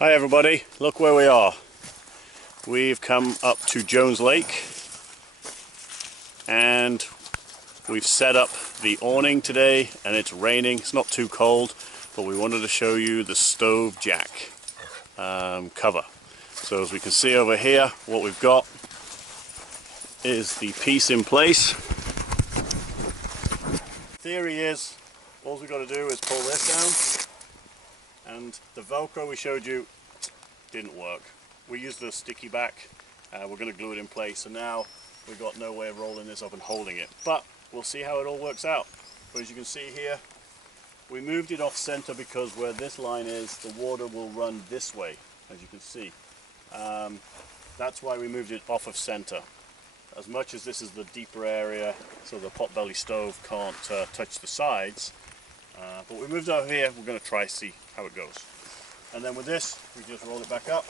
Hi everybody, look where we are. We've come up to Jones Lake and we've set up the awning today, and it's raining. It's not too cold, but we wanted to show you the stove jack cover. So as we can see over here, what we've got is the piece in place. Theory is all we've got to do is pull this down, and the Velcro we showed you didn't work. We used the sticky back. We're going to glue it in place, so now we've got no way of rolling this up and holding it. But we'll see how it all works out. But as you can see here, we moved it off center because where this line is, the water will run this way, as you can see. That's why we moved it off of center. As much as this is the deeper area, so the potbelly stove can't touch the sides, but we moved over here. We're going to try see how it goes. And then with this, we just roll it back up.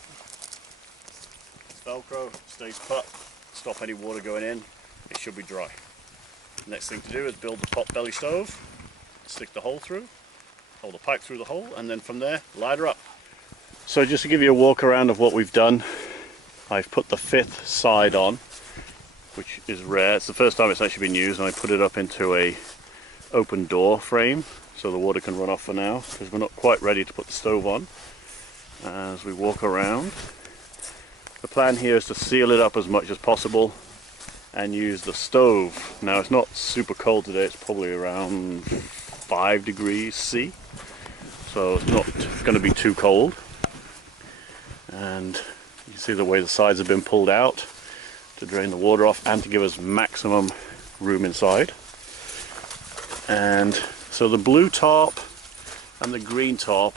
It's Velcro, stays put, stop any water going in. It should be dry. Next thing to do is build the potbelly stove, stick the hole through, hold the pipe through the hole, and then from there, light her up. So just to give you a walk around of what we've done, I've put the fifth side on, which is rare. It's the first time it's actually been used, and I put it up into a open door frame so the water can run off for now, because we're not quite ready to put the stove on. As we walk around, the plan here is to seal it up as much as possible and use the stove. Now it's not super cold today, it's probably around 5 degrees C, so it's not going to be too cold. And you can see the way the sides have been pulled out to drain the water off and to give us maximum room inside. And so the blue tarp and the green tarp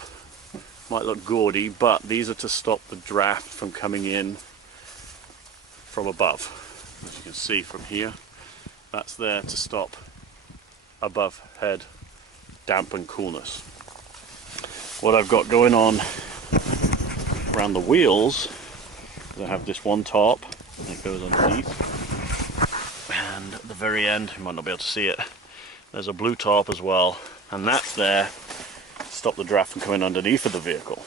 might look gaudy, but these are to stop the draft from coming in from above. As you can see from here, that's there to stop above head damp and coolness. What I've got going on around the wheels is I have this one tarp that goes underneath, and at the very end, you might not be able to see it, there's a blue tarp as well, and that's there to stop the draft from coming underneath of the vehicle.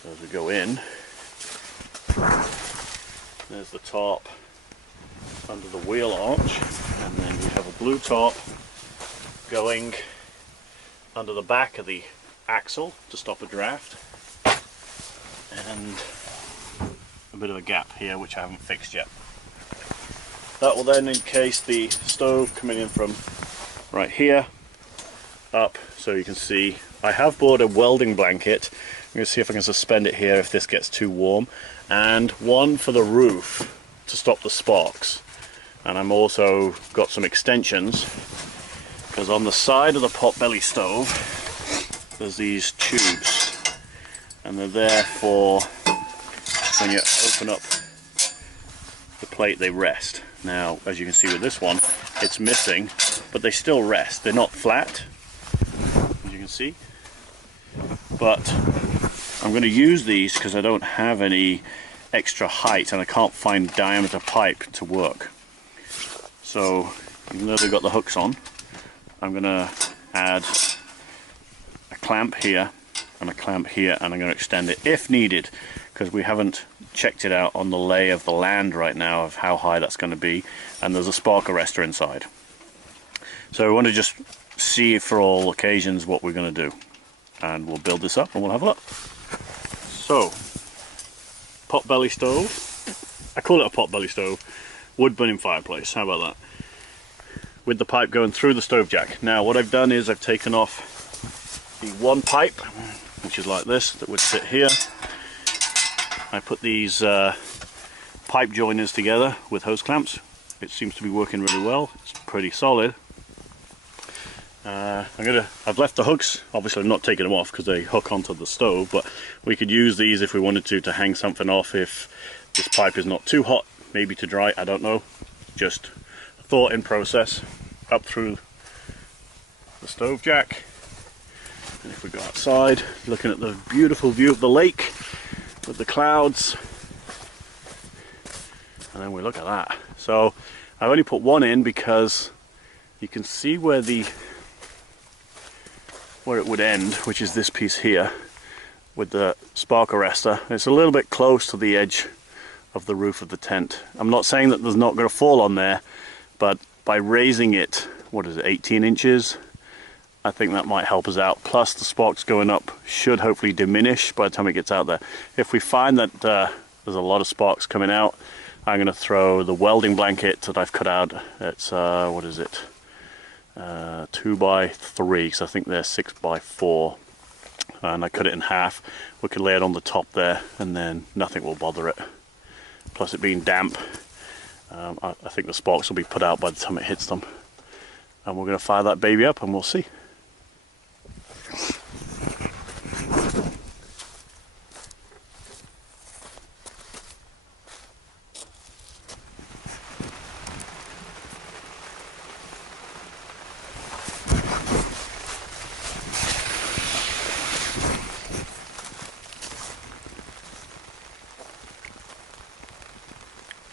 So as we go in, there's the tarp under the wheel arch, and then we have a blue tarp going under the back of the axle to stop a draft, and a bit of a gap here which I haven't fixed yet. That will then encase the stove coming in from right here up, so you can see I have bought a welding blanket. I'm going to see if I can suspend it here if this gets too warm, and one for the roof to stop the sparks. And I'm also got some extensions, because on the side of the potbelly stove there's these tubes, and they're there for when you open up the plate they rest. Now as you can see with this one, it's missing, but they still rest. They're not flat, as you can see, but I'm going to use these because I don't have any extra height and I can't find diameter pipe to work. So even though they've got the hooks on, I'm going to add a clamp here and a clamp here, and I'm going to extend it if needed, because we haven't checked it out on the lay of the land right now of how high that's going to be, and there's a spark arrestor inside. So we want to just see for all occasions what we're going to do, and we'll build this up and we'll have a look. So, potbelly stove, I call it a potbelly stove, wood burning fireplace, how about that? With the pipe going through the stove jack. Now what I've done is I've taken off the one pipe, which is like this, that would sit here. I put these pipe joiners together with hose clamps. It seems to be working really well. It's pretty solid. I've left the hooks, obviously I'm not taking them off because they hook onto the stove, but we could use these if we wanted to hang something off if this pipe is not too hot, maybe to dry, I don't know. Just a thought in process. Up through the stove jack, and if we go outside, looking at the beautiful view of the lake with the clouds, and then we look at that. So I've only put one in because you can see where the where it would end, which is this piece here with the spark arrestor. It's a little bit close to the edge of the roof of the tent. I'm not saying that there's not going to fall on there, but by raising it, what is it, 18 inches, I think that might help us out. Plus the sparks going up should hopefully diminish by the time it gets out there. If we find that there's a lot of sparks coming out, I'm going to throw the welding blanket that I've cut out. It's what is it, 2x3, because I think they're 6x4, and I cut it in half. We could lay it on the top there and then nothing will bother it. Plus it being damp, I think the sparks will be put out by the time it hits them. And we're going to fire that baby up and we'll see.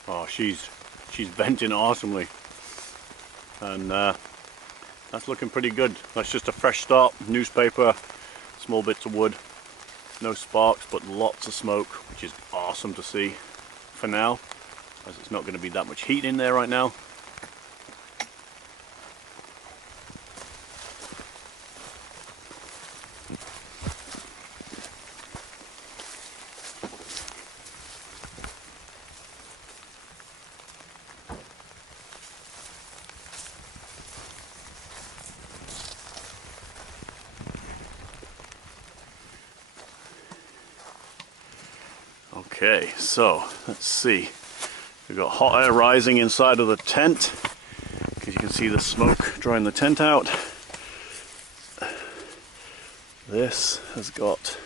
Oh, she's venting awesomely, and that's looking pretty good. That's just a fresh start. Newspaper, small bits of wood, no sparks, but lots of smoke, which is awesome to see for now, as it's not going to be that much heat in there right now. Okay, so let's see. We've got hot air rising inside of the tent, because you can see the smoke drying the tent out. This has got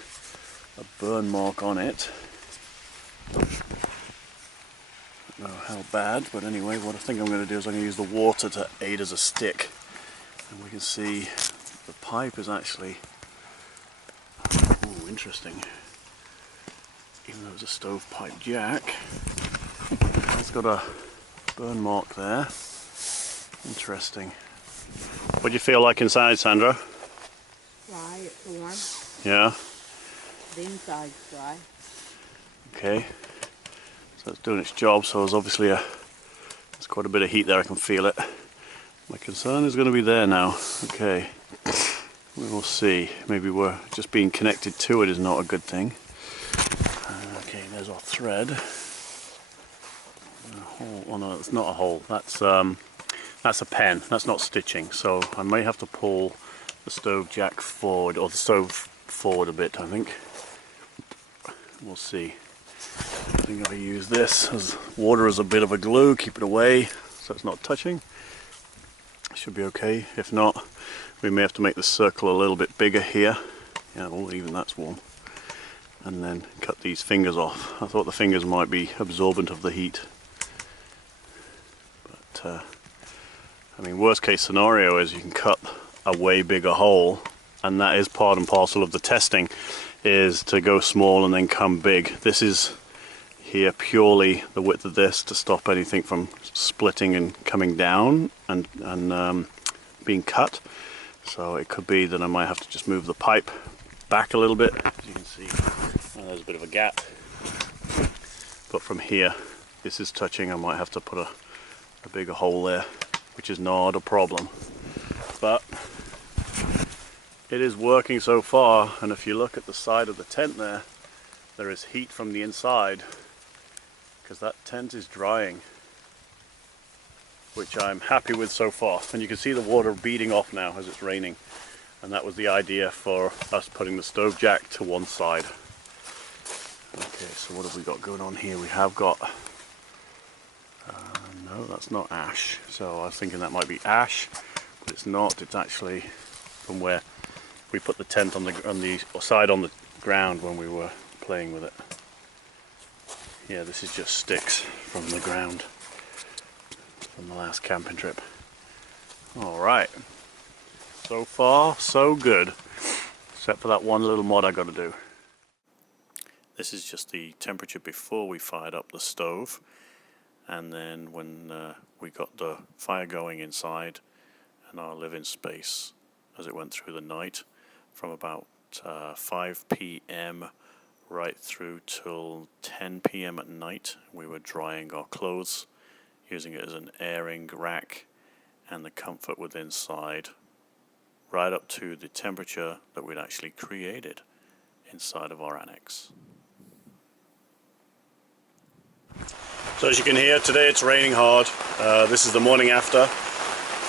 a burn mark on it. I don't know how bad, but anyway, what I think I'm going to do is I'm going to use the water to aid as a stick. And we can see the pipe is actually, ooh, interesting. Even though it's a stovepipe jack, it's got a burn mark there. Interesting. What do you feel like inside, Sandra? Dry, it's warm. Yeah? The inside's dry. Okay. So it's doing its job, so there's obviously there's quite a bit of heat there, I can feel it. My concern is going to be there now. Okay. We will see. Maybe we're just being connected to it is not a good thing. Okay, there's our thread. A hole. Oh no, it's not a hole. That's a pen. That's not stitching. So I may have to pull the stove jack forward, or the stove forward a bit, I think. We'll see. I think I'll use this as water as a bit of a glue, keep it away so it's not touching. Should be okay. If not, we may have to make the circle a little bit bigger here. Yeah, well, even that's warm. And then cut these fingers off. I thought the fingers might be absorbent of the heat. But, I mean, worst case scenario is you can cut a way bigger hole, and that is part and parcel of the testing, is to go small and then come big. This is here purely the width of this to stop anything from splitting and coming down and being cut. So it could be that I might have to just move the pipe back a little bit. As you can see, there's a bit of a gap. But from here, this is touching. I might have to put a bigger hole there, which is not a problem. But it is working so far, and if you look at the side of the tent there is heat from the inside, because that tent is drying, which I'm happy with so far. And you can see the water beading off now as it's raining, and that was the idea for us putting the stove jack to one side. Okay, so what have we got going on here? We have got no, that's not ash. So I was thinking that might be ash, but it's not. It's actually from where we put the tent on the side on the ground when we were playing with it. Yeah, this is just sticks from the ground from the last camping trip. Alright, so far so good, except for that one little mod I got to do. This is just the temperature before we fired up the stove, and then when we got the fire going inside and our living space as it went through the night. from about 5 p.m. right through till 10 p.m. at night. We were drying our clothes, using it as an airing rack and the comfort within inside, right up to the temperature that we'd actually created inside of our annex. So as you can hear, today it's raining hard. This is the morning after.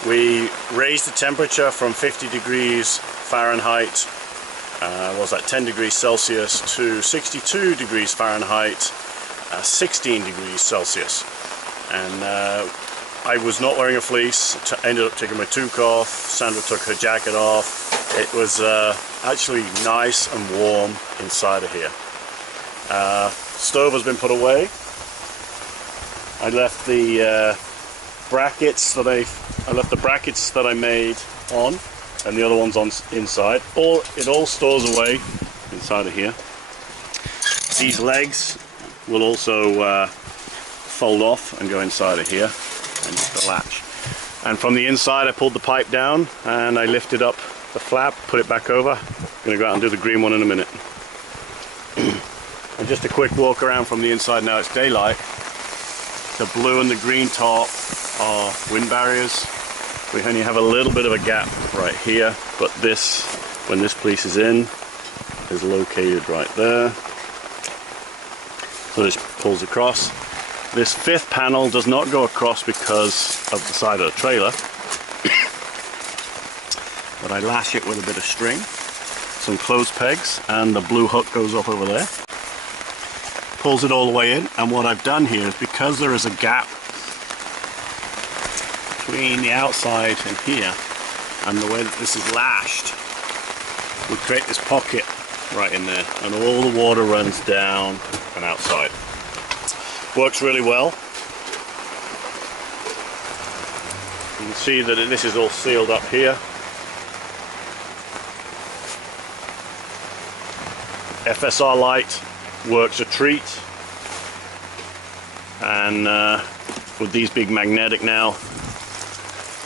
We raised the temperature from 50 degrees Fahrenheit, was that 10 degrees Celsius, to 62 degrees Fahrenheit, 16 degrees Celsius. And I was not wearing a fleece, ended up taking my toque off. Sandra took her jacket off. It was actually nice and warm inside of here. Stove has been put away. I left the brackets that I made on, and the other ones on inside. It all stores away inside of here. These legs will also fold off and go inside of here, and just the latch. And from the inside, I pulled the pipe down and I lifted up the flap, put it back over. I'm going to go out and do the green one in a minute. And just a quick walk around from the inside. Now it's daylight. The blue and the green top are wind barriers. We only have a little bit of a gap right here, but this, when this piece is in, is located right there. So this pulls across. This fifth panel does not go across because of the side of the trailer. But I lash it with a bit of string, some clothes pegs, and the blue hook goes up over there. Pulls it all the way in, and what I've done here is, because there is a gap between the outside and here, and the way that this is lashed, we create this pocket right in there, and all the water runs down and outside. Works really well. You can see that this is all sealed up here. FSR light works a treat, and with these big magnetic now,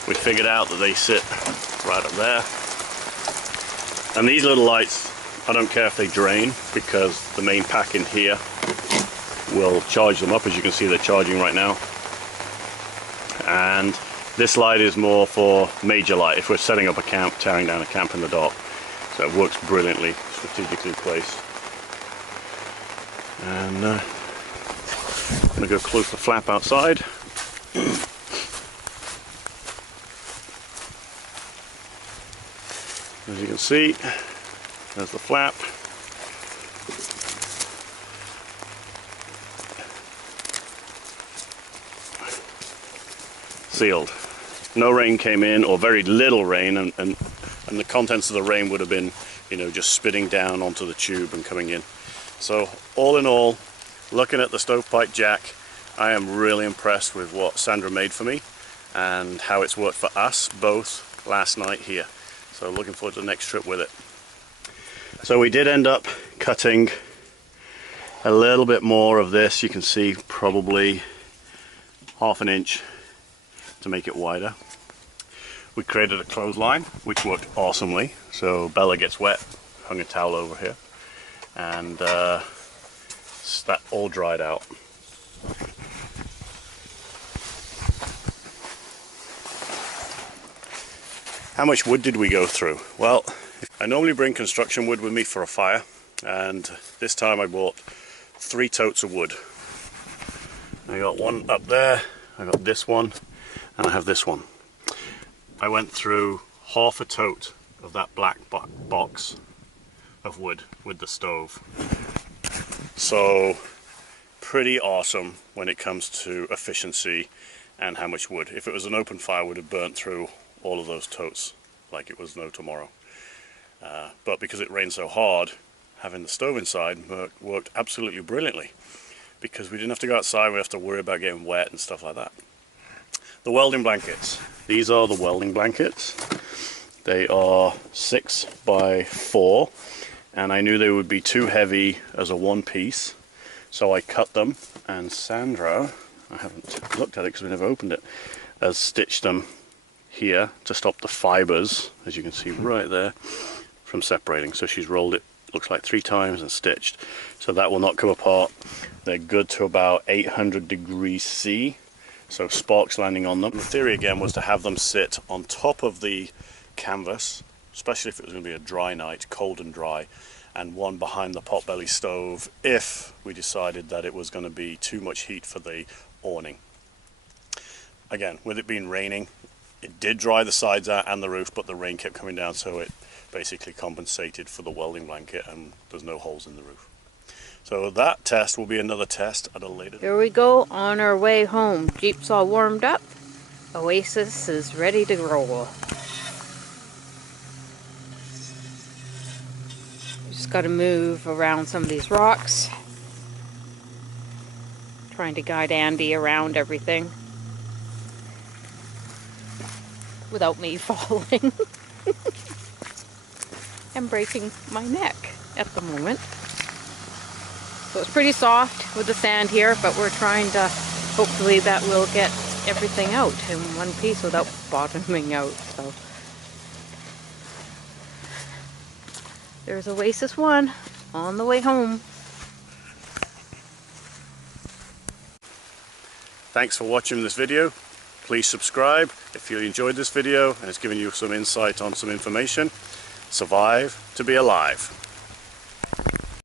we figured out that they sit right up there. And these little lights, I don't care if they drain, because the main pack in here will charge them up. As you can see, they're charging right now. And this light is more for major light, if we're setting up a camp, tearing down a camp in the dark. So it works brilliantly, strategically placed. And I'm going to go close the flap outside. As you can see, there's the flap. Sealed. No rain came in, or very little rain, and the contents of the rain would have been, you know, just spitting down onto the tube and coming in. So all in all, looking at the stovepipe jack, I am really impressed with what Sandra made for me and how it's worked for us both last night here. So looking forward to the next trip with it. So we did end up cutting a little bit more of this. You can see probably ½ an inch to make it wider. We created a clothesline, which worked awesomely. So Bella gets wet, hung a towel over here, and that all dried out. How much wood did we go through? Well, I normally bring construction wood with me for a fire, and this time I bought 3 totes of wood. I got one up there, I got this one, and I have this one. I went through ½ a tote of that black box of wood with the stove. So pretty awesome when it comes to efficiency and how much wood. If it was an open fire, would have burnt through all of those totes like it was no tomorrow. But because it rained so hard, having the stove inside worked absolutely brilliantly, because we didn't have to go outside, we didn't have to worry about getting wet and stuff like that. The welding blankets. These are the welding blankets. They are 6 by 4, and I knew they would be too heavy as a one piece, so I cut them, and Sandra, I haven't looked at it because we never opened it, has stitched them here to stop the fibers, as you can see right there, from separating. So she's rolled it, looks like 3 times, and stitched. So that will not come apart. They're good to about 800 degrees C, so sparks landing on them. The theory again was to have them sit on top of the canvas, especially if it was going to be a dry night, cold and dry, and one behind the potbelly stove if we decided that it was going to be too much heat for the awning. Again, with it being raining, it did dry the sides out and the roof, but the rain kept coming down, so it basically compensated for the welding blanket, and there's no holes in the roof. So that test will be another test at a later. Here we go on our way home. Jeep's all warmed up. Oasis is ready to roll. Just got to move around some of these rocks. Trying to guide Andy around everything without me falling and breaking my neck at the moment. So it's pretty soft with the sand here, but we're trying to, hopefully that will get everything out in one piece without bottoming out. So there's Oasis 1 on the way home. Thanks for watching this video. Please subscribe if you enjoyed this video and it's given you some insight on some information. Survive to be alive.